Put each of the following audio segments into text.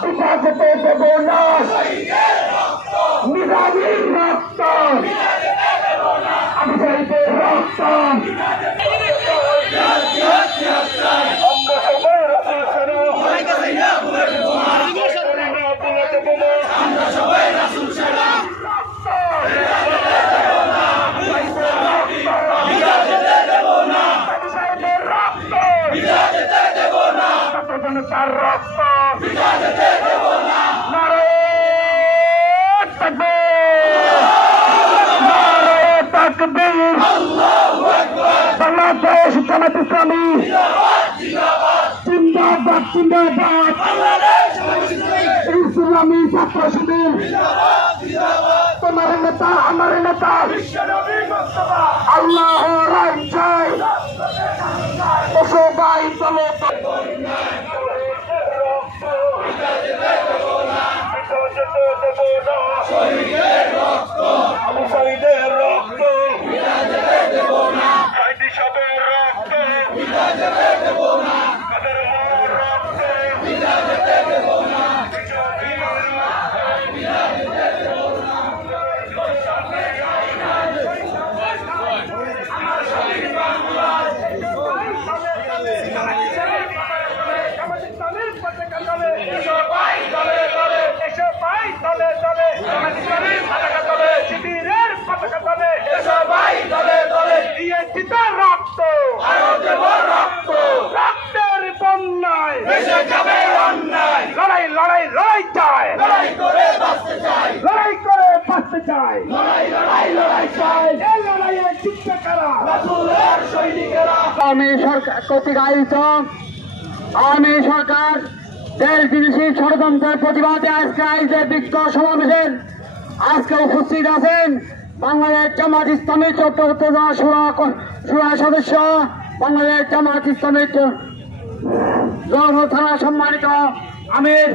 পিতা যেতে দেব না, নিরামির রক্ত, আমি শহীদের রক্ত। জনতার রক্ত নারায়ে তাকবীর, বাংলাদেশ জামাত ইসলামী জিন্দাবাদ জিন্দাবাদ, ইসলামী ছাত্র শিবির তোমার নেতা আমার নেতা আল্লাহ রাজ্জাই সবাই চলো। আমি শহীদের রক্ত, শহীদ সবের রক্ত, তাদের মর রক্ত, শিবিরের পতাকা তলে দিয়েছি তার রক্ত, রক্তের বন্যায় লড়াই লড়াই লড়াই চায়, লড়াই করে বাঁচতে চায়, এই লড়াইয়ে জিতবে কারা? আওয়ামী সরকার কর্তৃক আয়োজিত আওয়ামী সরকার দেশ বিদেশি ষড়যন্ত্রের প্রতিবাদে আজকে আয়োজিত বিক্ষোভ সমাবেশের আজকে উপস্থিত আছেন বাংলাদেশ জামাত ইসলামী চট্টগ্রাম শুরা সদস্য, বাংলাদেশ জামাত ইসলামী থানা সম্মানিত আমির,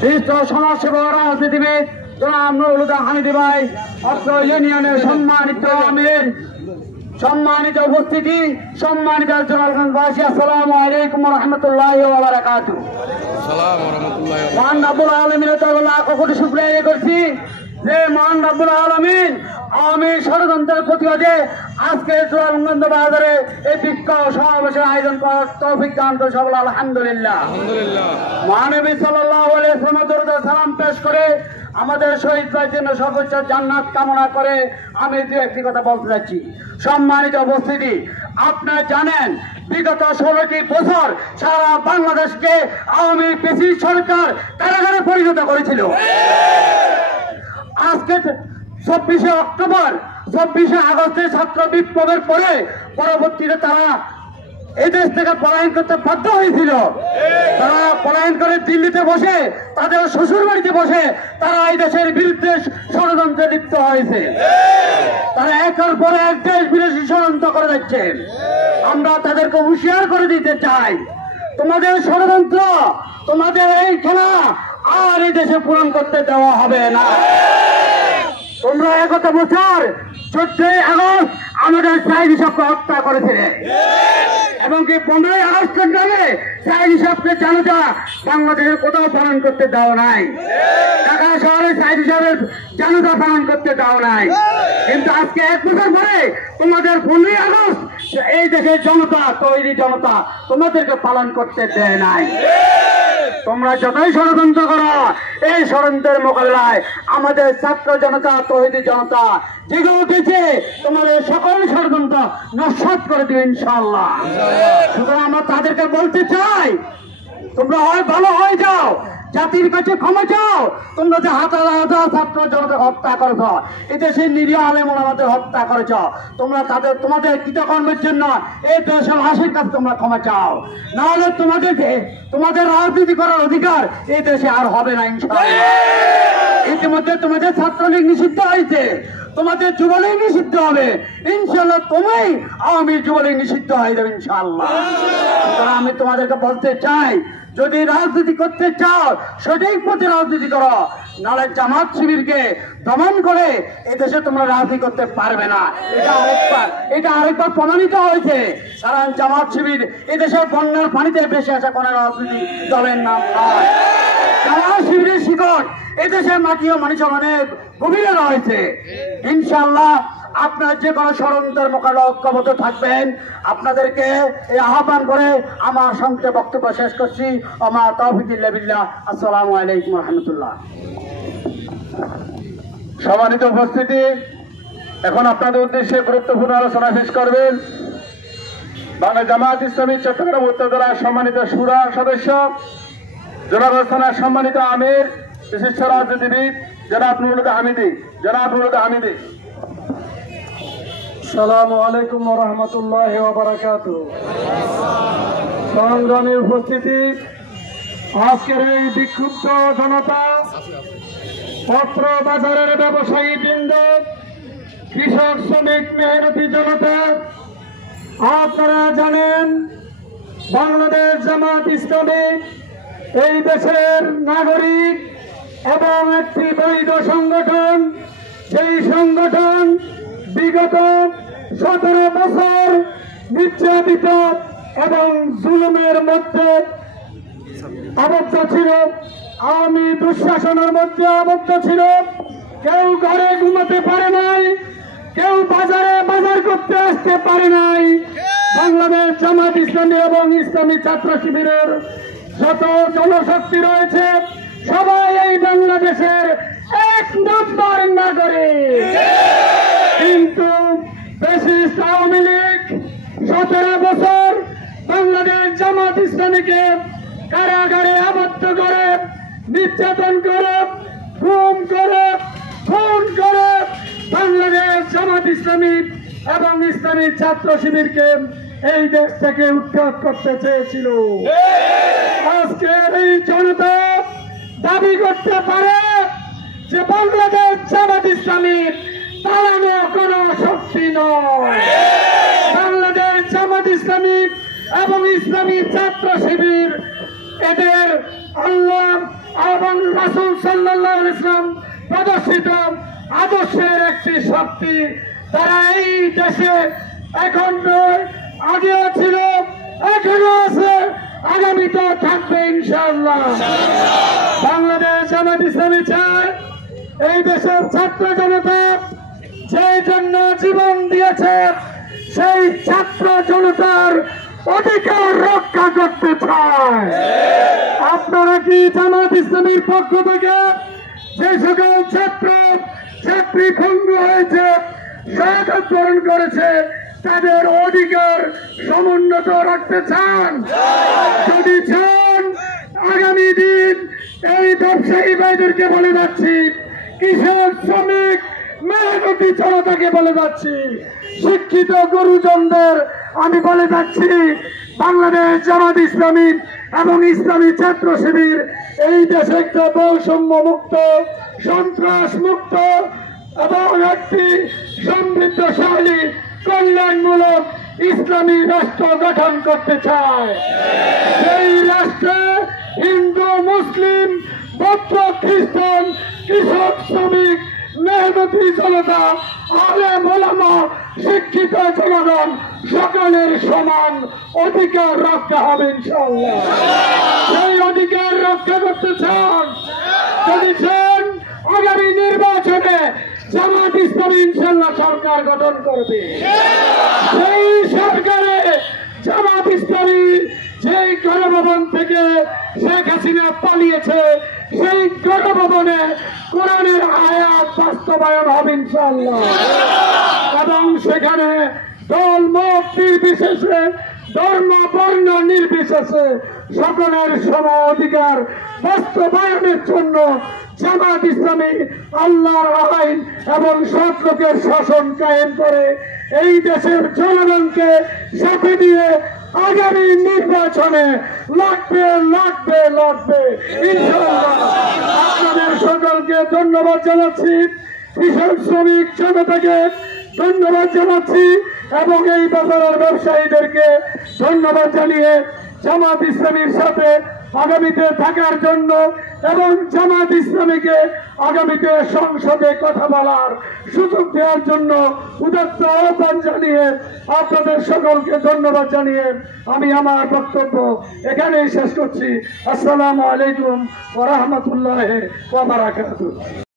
শীর্ষ সমাজসেবক রাজনীতিবিদ জনাব নুরুল হুদা হামিদি ভাই, অত্র ইউনিয়নের সম্মানিত আমির, সম্মানিত উপস্থিতি, সম্মানিত জনগণবাসী, আসসালামু আলাইকুম ওয়া রাহমাতুল্লাহি ওয়া বারাকাতুহু। মহান রব্বুল আলামিনের দরবারে লাখ কোটি শুকরিয়া আদায় করছি যে মহান রব্বুল আলামিন আওয়ামী ষড়যন্ত্রের প্রতিবাদে আজকে চূড়ান্ত বাজারে এই বিক্ষোভ সমাবেশের আয়োজন করার তৌফিক দান করে সকল আলহামদুলিল্লাহ। মহানবী সাল্লাল্লাহু আলাইহি ওয়াসাল্লাম দরুদ সালাম পেশ করে আমাদের শহীদ ভাইয়ের জন্য সর্বোচ্চ জান্নাত কামনা করে আমি দু একটি কথা বলতে যাচ্ছি। সম্মানিত উপস্থিতি, আপনারা জানেন বিগত 16টি বছর সারা বাংলাদেশকে আওয়ামী ফ্যাসিস্ট সরকার কারাগারে পরিণত করেছিল। আজকে 24শে অক্টোবর 24শে আগস্টের ছাত্র বিপ্লবের পরে পরবর্তীতে তারা এদেশ থেকে পলায়ন করতে বাধ্য হয়েছিল। তারা পলায়ন করে দিল্লিতে বসে, তাদের শ্বশুর বাড়িতে বসে তারা এই দেশের বিরুদ্ধে ষড়যন্ত্রে লিপ্ত হয়েছে। তারা একের পর এক দেশ বিদেশি ষড়যন্ত্র করে যাচ্ছে। আমরা তাদেরকে হুঁশিয়ার করে দিতে চাই, তোমাদের ষড়যন্ত্র, তোমাদের এই খেলা আর এই দেশে পূরণ করতে দেওয়া হবে না। তোমরা গত বছর 14ই আগস্ট আমাদের সাইদ সাহেবকে হত্যা করেছিলে এবং কি 15ই আগস্টের নামে সাইদ সাহেবকে জানাজা বাংলাদেশের কোথাও পালন করতে দেওয়া নাই। ঢাকা শহরে সাইদ সাহেবের জানাজা পালন করতে দেওয়া নাই। কিন্তু আজকে 1 বছর পরে তোমাদের 15ই আগস্ট এই দেশের জনতা, তৈরি জনতা তোমাদেরকে পালন করতে দেয় নাই। তোমরা যতই ষড়যন্ত্র করো, এই ষড়যন্ত্রের মোকাবিলায় আমাদের ছাত্র জনতা, তৌহিদি জনতা জেগে উঠেছে, তোমাদের সকল ষড়যন্ত্র নস্যাৎ করে দিবে ইনশাআল্লাহ। সুতরাং আমরা তাদেরকে বলতে চাই, তোমরা হয় ভালো হয়ে যাও, জাতির কাছে ক্ষমা চাও। তোমরা যে হাজার হাজার ছাত্র জনতা হত্যা করেছ, এদেশের নিরীহ আলেম ওলামাদের হত্যা করেছ, তোমরা তোমাদের কৃতকর্মের জন্য এই দেশবাসীর কাছে তোমরা ক্ষমা চাও। নাহলে তোমাদের রাজনীতি করার অধিকার এই দেশে আর হবে না ইনশাআল্লাহ। ইতিমধ্যে তোমাদের ছাত্রলীগ নিষিদ্ধ হয়েছে, তোমাদের যুবলীগ নিষিদ্ধ হবে ইনশাআল্লাহ। তুমি আওয়ামী যুবলীগ নিষিদ্ধ হয়ে যাবে ইনশাআল্লাহ। আমি তোমাদেরকে বলতে চাই, যদি রাজনীতি করতে চাও সঠিক পথে রাজনীতি করো, নাহলে জামাত শিবিরকে দমন করে এদেশে তোমরা রাজনীতি করতে পারবে না। এটা আরেকবার প্রমাণিত হয়েছে। কারণ জামাত শিবির এদেশের বন্যার পানিতে ভেসে আসা কোন রাজনীতি দলের নাম নয়। জামাত শিবিরের শিকড় এদেশের মাটি ও মানুষের অনেক গভীরে রয়েছে। ইনশাআল্লাহ আপনার যে কোনো ষড়যন্ত্রের মোকাবেলা ঐক্যবদ্ধ থাকবেন। আপনাদেরকে এই আহ্বান করে আমার সংক্ষেপে বক্তব্য শেষ করছি। ওমা তাওফিক ইল্লা বিল্লাহ। আসসালামু আলাইকুম ওয়া রাহমাতুল্লাহ। সম্মানিত উপস্থিতি, এখন আপনাদের উদ্দেশ্যে গুরুত্বপূর্ণ আলোচনা পেশ করবেন বাংলা জামায়াত ইসলামী চট্টগ্রাম উত্তর জেলার সম্মানিত শুরা সদস্য, জনাব থানার সম্মানিত আমির, বিশিষ্ট রাজনীতিবিদ জনাব নুরুল হামিদি। আসসালামু আলাইকুম ওয়া রাহমাতুল্লাহি ওয়া বারাকাতুহু। সংগ্রামী উপস্থিতি, আজকের এই বিক্ষুব্ধ জনতা, পত্র বাজারের ব্যবসায়ী বৃন্দ, কৃষক শ্রমিক মেহনতি জনতা, আপনারা জানেন বাংলাদেশ জামাত ইসলামী এই দেশের নাগরিক এবং একটি বৈধ সংগঠন। সেই সংগঠন বিগত 17 বছর নির্যাতিত এবং জুলুমের মধ্যে আবদ্ধ ছিল, আওয়ামী দুঃশাসনের মধ্যে আবদ্ধ ছিল। কেউ ঘরে ঘুমাতে পারে নাই, কেউ বাজারে বাজার করতে আসতে পারে নাই। বাংলাদেশ জামাত ইসলামী এবং ইসলামী ছাত্র শিবিরের যত জনশক্তি রয়েছে সবাই এই বাংলাদেশের 1 নম্বর নাগরিক। কিন্তু ফ্যাসিস্ট আওয়ামী লীগ 17 বছর বাংলাদেশ জামাত ইসলামীকে কারাগারে আবদ্ধ করে, নির্যাতন করে, খুন করে বাংলাদেশ জামাত ইসলামী এবং ইসলামী ছাত্র শিবিরকে এই দেশ থেকে উৎখাত করতে চেয়েছিল। আজকের এই জনতা দাবি করতে পারে যে বাংলাদেশ জামাত ইসলামীর পালানো কোন শক্তি নয়। বাংলাদেশ জামাত ইসলামী এবং ইসলামী ছাত্র শিবির এদের আল্লাহ এবং রাসূল সাল্লাল্লাহু আলাইহি ওয়াসাল্লাম প্রদর্শিত আদর্শের একটি শক্তি। তারা এই দেশে এখন নয়, আগেও ছিল, এখনো আছে, আগামীতেও থাকবে ইনশাআল্লাহ। বাংলাদেশ জামাত ইসলামী চায় এই দেশের ছাত্র জনতা যেই জন্য জীবন দিয়েছে সেই ছাত্র জনতার অধিকার রক্ষা করতে চায়। আপনারা কি জামাত ইসলামীর পক্ষ থেকে যে সকল ছাত্র ছাত্রী ভঙ্গ হয়েছে, শাহাদাত বরণ করেছে, তাদের অধিকার সমুন্নত রাখতে চান? যদি চান, আগামী দিন এই ব্যবসায়ী ভাইদেরকে বলে যাচ্ছি, কৃষক শ্রমিক মেহনতি জনতাকে বলে যাচ্ছি, শিক্ষিত গুরুজনদের আমি বলে যাচ্ছি, বাংলাদেশ জামাত ইসলামী এবং ইসলামী ছাত্র শিবির এই দেশে একটা বৈষম্য মুক্ত, সন্ত্রাস মুক্ত এবং একটি সমৃদ্ধশালী কল্যাণমূলক ইসলামী রাষ্ট্র গঠন করতে চায়। সেই রাষ্ট্রে হিন্দু, মুসলিম, বৌদ্ধ, খ্রিস্টান, কৃষক শ্রমিক মেহনতি জনতা, আলেম ওলামা, শিক্ষিত জনগণ সকলের সমান অধিকার রক্ষা হবে ইনশাআল্লাহ। সেই অধিকার রক্ষা করতে চান, যদি চান আগামী নির্বাচনে জামাত ইসলামী ইনশাআল্লাহ সরকার গঠন করবে। সেই সরকারে জামাত ইসলামী যেই গণভবন থেকে শেখ হাসিনা পালিয়েছে, সেই গণভবনে কোরআনের আয়াত বাস্তবায়ন হবে ইনশাআল্লাহ। এবং সেখানে দল মত নির্বিশেষে, ধর্ম বর্ণ নির্বিশেষে সকলের সম অধিকার বাস্তবায়নের জন্য জামাত ইসলামী আল্লাহর আইন এবং সৎ লোকের শাসন কায়েম করে এই দেশের জনগণকে সাথে নিয়ে আগামী নির্বাচনে লড়বে ইনশাআল্লাহ। আপনাদের সকলকে ধন্যবাদ জানাচ্ছি, কৃষক শ্রমিক জনতাকে ধন্যবাদ জানাচ্ছি এবং এই বাজারের ব্যবসায়ীদেরকে ধন্যবাদ জানিয়ে জামাত ইসলামীর সাথে আগামীতে থাকার জন্য এবং জামাত ইসলামীকে আগামীতে সংসদে কথা বলার সুযোগ দেওয়ার জন্য উদাত্ত আহ্বান জানিয়ে আপনাদের সকলকে ধন্যবাদ জানিয়ে আমি আমার বক্তব্য এখানেই শেষ করছি। আসসালামু আলাইকুম ওয়া রাহমাতুল্লাহি ওয়া বারাকাতুহু।